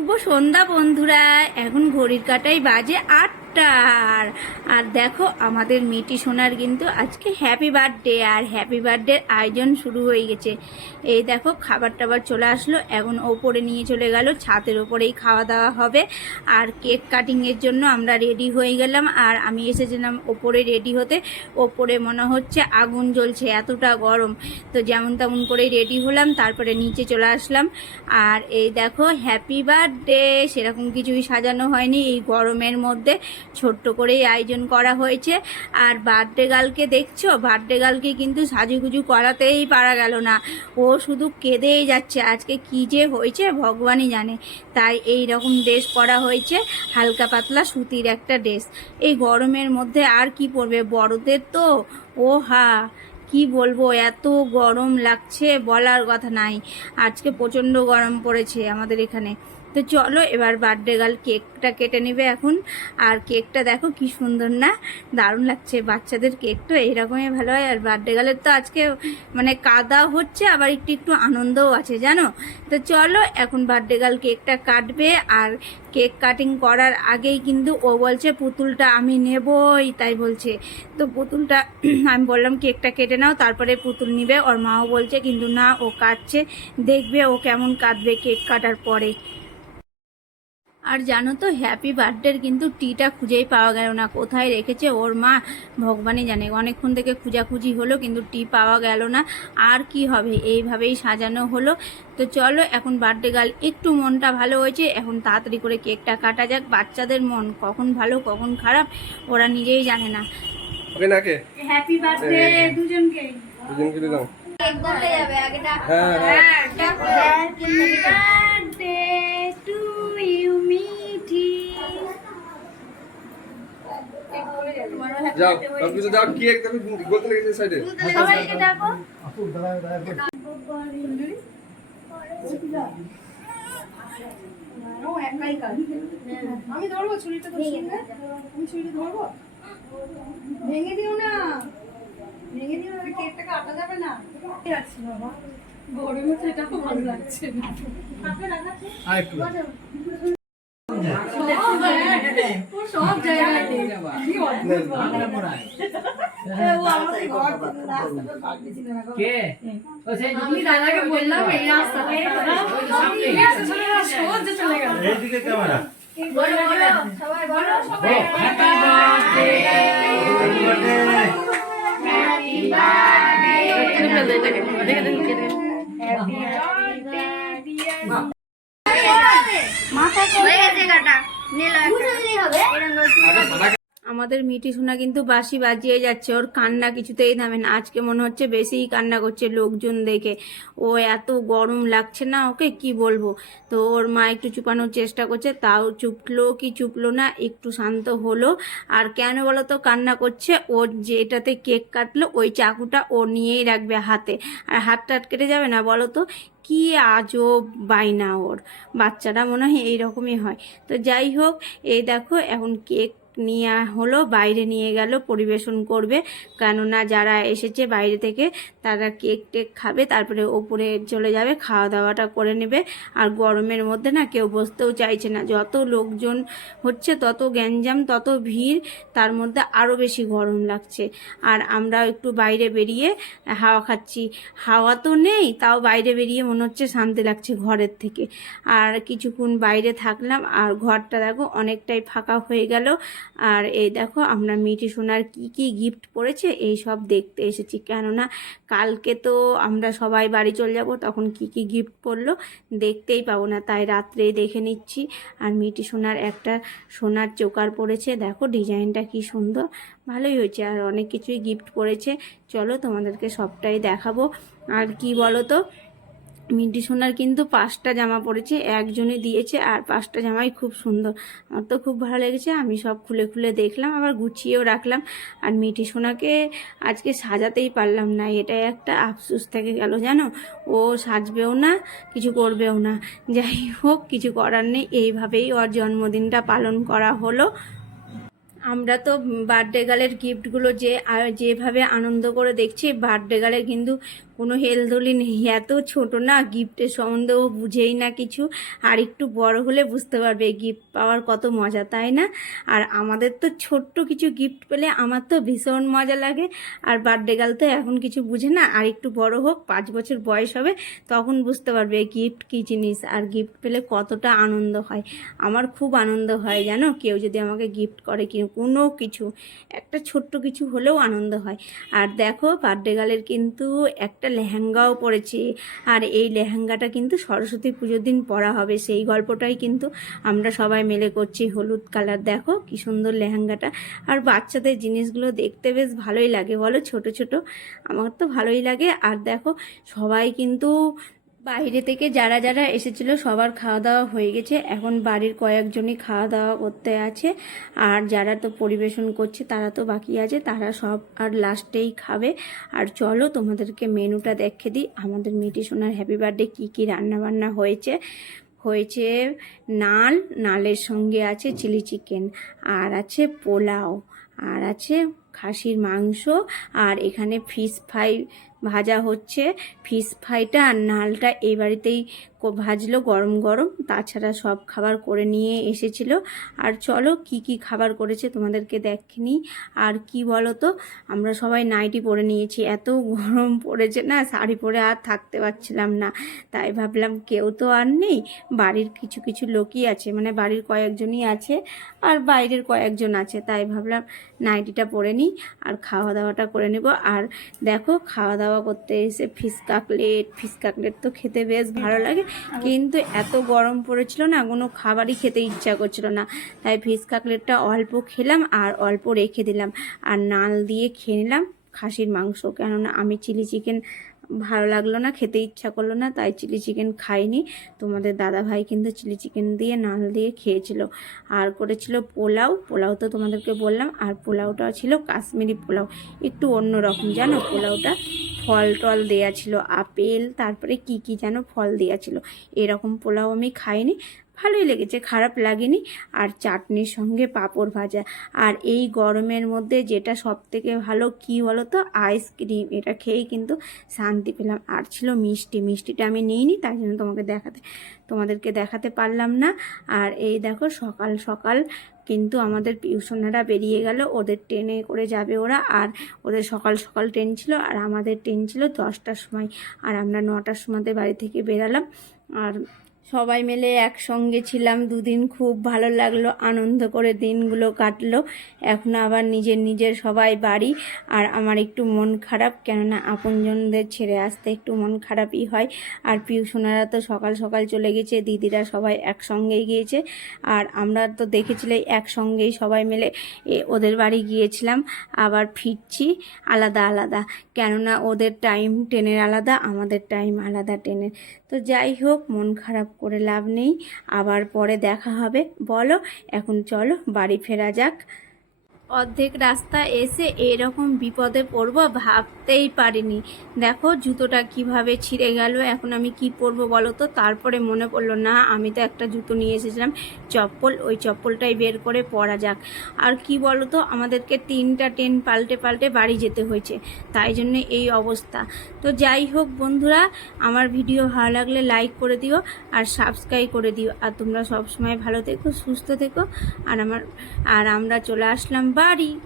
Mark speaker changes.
Speaker 1: শুভ সন্ধ্যা বন্ধুরা। এখন ঘড়ির কাটাই বাজে আটটার আর দেখো, আমাদের মিটি সোনার কিন্তু আজকে হ্যাপি বার্থডে আর হ্যাপি বার্থডের আয়োজন শুরু হয়ে গেছে। এই দেখো, খাবার টাবার চলে আসলো, এখন ওপরে নিয়ে চলে গেল, ছাদের ওপরেই খাওয়া দাওয়া হবে। আর কেক কাটিংয়ের জন্য আমরা রেডি হয়ে গেলাম, আর আমি এসেছিলাম ওপরে রেডি হতে। ওপরে মনে হচ্ছে আগুন জ্বলছে, এতটা গরম। তো যেমন তেমন করে রেডি হলাম, তারপরে নিচে চলে আসলাম। আর এই দেখো হ্যাপি বার্থডে সেরকম কিছুই সাজানো হয়নি এই গরমের মধ্যে। ছোট্ট করেই আয়োজন করা হয়েছে। আর বার্থডে গার্লকে দেখছ? বার্থডে গার্লকে কিন্তু সাজুগুজু করাতেই পারা গেল না। ও শুধু কেঁদেই যাচ্ছে। আজকে কি যে হয়েছে ভগবানই জানে। তাই এই রকম ড্রেস করা হয়েছে। হালকা পাতলা সুতির একটা ড্রেস এই গরমের মধ্যে আর কি পরবে? বড়দের তো? ও হা কি বলব? এত গরম লাগছে বলার কথা নাই। আজকে প্রচণ্ড গরম পড়েছে আমাদের এখানে। তো চলো, এবার বার্থডে গার্ল কেকটা কেটে নেবে এখন। আর কেকটা দেখো কি সুন্দর না, দারুণ লাগছে। বাচ্চাদের কেক তো এইরকমই ভালো হয়। আর বার্থডে গার্লের তো আজকে মানে কাদা হচ্ছে, আবার একটু একটু আনন্দও আছে, জানো? তো চলো, এখন বার্থডে গার্ল কেকটা কাটবে। আর কেক কাটিং করার আগেই কিন্তু ও বলছে, পুতুলটা আমি নেবই। তাই বলছে। তো পুতুলটা, আমি বললাম কেকটা কেটে নাও। তারপরে পুতুল নিবে। ওর মাও বলছে, কিন্তু না, ও কাটছে। দেখবে ও কেমন কাটবে কেক কাটার পরে। আর জানো তো হ্যাপি বার্থডের কিন্তু টিটা খুঁজেই পাওয়া গেল না। কোথায় রেখেছে? ওর মা ভগবানই জানে। অনেকক্ষণ থেকে খুঁজাখুঁজি হলো কিন্তু টি পাওয়া গেল না। আর কি হবে? এইভাবেই সাজানো হলো। তো চলো এখন বার্থডে গার্ল একটু মনটা ভালো হয়েছে। এখন তাড়াতাড়ি করে কেকটা কাটা যাক। বাচ্চাদের মন কখন ভালো কখন খারাপ ওরা নিজেই জানে না।
Speaker 2: ওকে নাকে
Speaker 1: হ্যাপি বার্থডে দুজনকে।
Speaker 2: দুজনকে দাও।
Speaker 1: কেক বলতে যাবে আগেটা
Speaker 2: হ্যাঁ হ্যাঁ। যাও সব কিছু যাও কি একদম বলতে লেগেছে সাইডে।
Speaker 1: সবাইকে ডাকো।
Speaker 3: ও একাই কাজ আমি ধরবো ছুরিটা তো আমি ছুরিটা ধরবো। ভেঙে দিও না। ভেঙে দিও না। কেকটা কাটা যাবে না। ঠিক আছে বাবা গরমে তো এটা ভালো লাগছে না সব জায়গায় কি? অদ্ভুত বাবা। এ, ও আমাকে ঘর থেকে রাস্তাটা পার দিয়েছিল না গো।
Speaker 4: কে ও সেই
Speaker 3: আমি দাদাকে বললাম এই রাস্তাটা এই রাস্তা চলে গেল সহজে চলে গেল।
Speaker 5: এইদিকে ক্যামেরা।
Speaker 3: বলো বলো সবাই বলো সবাই
Speaker 4: হ্যাপি বার্থডে। হয়ে গেছে কাটা নিলাম হবে?
Speaker 1: আমাদের মিটি সোনা কিন্তু বাসি বাজিয়ে যাচ্ছে। ওর কান্না কিছুতেই থামে না। আজকে মনে হচ্ছে বেশিই কান্না করছে লোকজন দেখে। ও এত গরম লাগছে না ওকে, কি বলব? তো ওর মা একটু চুপানোর চেষ্টা করছে, তাও চুপলো কি চুপলো না, একটু শান্ত হলো। আর কেন বলো তো কান্না করছে ওর যেটাতে কেক কাটলো, ওই চাকুটা ও নিয়েই রাখবে হাতে। আর হাত টাট কেটে যাবে না বলো তো কি আজব বাইনা ওর। বাচ্চারা মনে হয় এইরকমই হয়। তো যাই হোক, এই দেখো, এখন কেক নিয়ে হলো বাইরে নিয়ে গেল, পরিবেশন করবে। কেননা যারা এসেছে বাইরে থেকে, তারা কেক টেক খাবে, তারপরে ওপরে চলে যাবে, খাওয়া দাওয়াটা করে নেবে। আর গরমের মধ্যে না কেউ বসতেও চাইছে না। যত লোকজন হচ্ছে, তত গ্যাঞ্জাম, তত ভিড়, তার মধ্যে আরও বেশি গরম লাগছে। আর আমরা একটু বাইরে বেরিয়ে হাওয়া খাচ্ছি। হাওয়া তো নেই, তাও বাইরে বেরিয়ে মনে হচ্ছে শান্তি লাগছে ঘরের থেকে। আর কিছুক্ষণ বাইরে থাকলাম, আর ঘরটা দেখো অনেকটাই ফাঁকা হয়ে গেল। আর এই দেখো আমরা মিটি সোনার কি কি গিফট পড়েছে, এই সব দেখতে এসেছি। কেননা কালকে তো আমরা সবাই বাড়ি চলে যাব, তখন কি কি গিফট পড়ল দেখতেই পাবো না, তাই রাত্রেই দেখে নিচ্ছি। আর মিটি সোনার একটা সোনার চোকার পড়েছে, দেখো ডিজাইনটা কি সুন্দর, ভালোই হয়েছে। আর অনেক কিছুই গিফট পড়েছে, চলো তোমাদেরকে সবটাই দেখাবো। আর কি বলো তো মিন্টি সোনার কিন্তু পাঁচটা জামা পড়েছে একজনই দিয়েছে আর পাঁচটা জামাই খুব সুন্দর। আমার তো খুব ভালো লেগেছে, আমি সব খুলে খুলে দেখলাম, আবার গুছিয়েও রাখলাম। আর মিটি সোনাকে আজকে সাজাতেই পারলাম না, এটাই একটা আফসোস থেকে গেল, জানো? ও সাজবেও না, কিছু করবেও না। যাই হোক, কিছু করার নেই, এইভাবেই ওর জন্মদিনটা পালন করা হলো। আমরা তো বার্থডে গার্লের গিফটগুলো যে যেভাবে আনন্দ করে দেখছি, বার্থডে গার্লের কিন্তু কোনো হেলদোলি নেই। এত ছোট না, গিফটের সম্বন্ধেও বুঝেই না কিছু। আর একটু বড় হলে বুঝতে পারবে গিফট পাওয়ার কত মজা, তাই না? আর আমাদের তো ছোট্ট কিছু গিফট পেলে আমার তো ভীষণ মজা লাগে। আর বার্থডে গাল তো এখন কিছু বুঝে না। আর একটু বড় হোক, পাঁচ বছর বয়স হবে, তখন বুঝতে পারবে গিফট কী জিনিস। আর গিফট পেলে কতটা আনন্দ হয়। আমার খুব আনন্দ হয়, জানো? কেউ যদি আমাকে গিফট করে কি, কোনো কিছু। একটা ছোট্ট কিছু হলেও আনন্দ হয়। আর দেখো বার্থডে গালের কিন্তু একটা লেহেঙ্গাও পরেছে। আর এই লেহেঙ্গাটা কিন্তু সরস্বতী পুজোর দিন পরা হবে। সেই গল্পটাই কিন্তু আমরা সবাই মিলে করছি হলুদ কালার। দেখো কি সুন্দর লেহেঙ্গাটা। আর বাচ্চাদের জিনিসগুলো দেখতে বেশ ভালোই লাগে। বলো ছোট ছোট, আমার তো ভালোই লাগে। আর দেখো সবাই কিন্তু বাইরে থেকে যারা যারা এসেছিল, সবার খাওয়া দাওয়া হয়ে গেছে। এখন বাড়ির কয়েকজনই খাওয়া দাওয়া করতে আছে। আর যারা তো পরিবেশন করছে, তারা তো বাকি আছে। তারা সব আর লাস্টেই খাবে। আর চলো, তোমাদেরকে মেনুটা দেখে দিই। আমাদের মিটি সোনার হ্যাপি বার্থডে কী কী রান্নাবান্না হয়েছে? হয়েছে নাল, নালের সঙ্গে আছে চিলি চিকেন আর আছে পোলাও, আর আছে খাসির মাংস, আর এখানে ফিশ ফ্রাই ভাজা হচ্ছে ফিশ ফ্রাইটা আর নালটা এই বাড়িতেই ভাজলো গরম গরম। তাছাড়া সব খাবার করে নিয়ে এসেছিল। আর চলো কি কি খাবার করেছে তোমাদেরকে দেখনি। আর কি বলো তো আমরা সবাই নাইটি পরে নিয়েছি। এত গরম পড়েছে না, শাড়ি পরে আর থাকতে পারছিলাম না। তাই ভাবলাম কেউ তো আর নেই, বাড়ির কিছু কিছু লোকই আছে। মানে বাড়ির কয়েকজনই আছে আর বাইরের কয়েকজন আছে। তাই ভাবলাম নাইটিটা পরে নিই আর খাওয়া দাওয়াটা করে নেব। আর দেখো খাওয়া দাওয়া করতে এসে ফিস কাকলেট ফিস কাকলেট তো খেতে বেশ ভালো লাগে। কিন্তু এত গরম পড়েছিল না, কোনো খাবারই খেতে ইচ্ছা করছিল না। তাই ফিস কাকলেটটা অল্প খেলাম আর অল্প রেখে দিলাম। আর নাল দিয়ে খেয়ে নিলাম খাসির মাংস। কেননা আমি চিলি চিকেন ভালো লাগল না, খেতে ইচ্ছা করল না, তাই চিলি চিকেন খাইনি। তোমাদের দাদা ভাই কিন্তু চিলি চিকেন দিয়ে নাল দিয়ে খেয়েছিল। আর করেছিল পোলাও পোলাও তো তোমাদেরকে বললাম। আর পোলাওটা ছিল কাশ্মীরি পোলাও। একটু অন্য রকম, জানো? পোলাওটা ফল টল দেয়া ছিল, আপেল, তারপরে কি কি যেন ফল দেয়া ছিল। এরকম পোলাও আমি খাইনি। ভালোই লেগেছে, খারাপ লাগেনি। আর চাটনির সঙ্গে পাঁপড় ভাজা। আর এই গরমের মধ্যে যেটা সব থেকে ভালো, কি বলো তো আইসক্রিম এটা খেয়েই কিন্তু শান্তি পেলাম। আর ছিল মিষ্টি। মিষ্টিটা আমি নিইনি, তাই জন্য তোমাকে দেখাতে, তোমাদেরকে দেখাতে পারলাম না। আর এই দেখো, সকাল সকাল কিন্তু আমাদের পিউশনারা বেরিয়ে গেল। ওদের ট্রেনে করে যাবে ওরা। আর ওদের সকাল সকাল ট্রেন ছিল, আর আমাদের ট্রেন ছিল দশটার সময়। আর আমরা নটার সময়তে বাড়ি থেকে বেরালাম। আর সবাই মিলে একসঙ্গে ছিলাম, দুদিন খুব ভালো লাগল, আনন্দ করে দিনগুলো কাটলো। এখন আবার নিজের নিজের সবাই বাড়ি, আর আমার একটু মন খারাপ, কেননা আপনজনদের ছেড়ে আসতে একটু মন খারাপই হয়। আর পিউসোনারা তো সকাল সকাল চলে গেছে, দিদিরা সবাই একসঙ্গেই গিয়েছে। আর আমরা তো দেখেছিলে একসঙ্গেই সবাই মিলে ওদের বাড়ি গিয়েছিলাম, আবার ফিরছি আলাদা আলাদা। কেননা ওদের টাইম ট্রেনের আলাদা, আমাদের টাইম আলাদা ট্রেনের তো যাই হোক, মন খারাপ করে লাভ নেই। আবার পরে দেখা হবে। বলো এখন চলো বাড়ি ফেরা যাক। অর্ধেক রাস্তা এসে এরকম বিপদে পড়ব ভাবতেই পারিনি। দেখো, জুতোটা কীভাবে ছিঁড়ে গেল, এখন আমি কি পরবো বলো তো? তারপরে মনে পড়ল, না, আমি তো একটা জুতো নিয়ে এসেছিলাম, চপ্পল, ওই চপ্পলটাই বের করে পরা যাক। আর কি বলো তো, আমাদেরকে তিনটা ট্রেন পাল্টে পাল্টে বাড়ি যেতে হয়েছে, তাই জন্য এই অবস্থা। তো যাই হোক বন্ধুরা, আমার ভিডিও ভালো লাগলে লাইক করে দিও আর সাবস্ক্রাইব করে দিও। আর তোমরা সব সময় ভালো থেকো, সুস্থ থেকো, আর আমার, আর আমরা চলে আসলাম বাড়ি।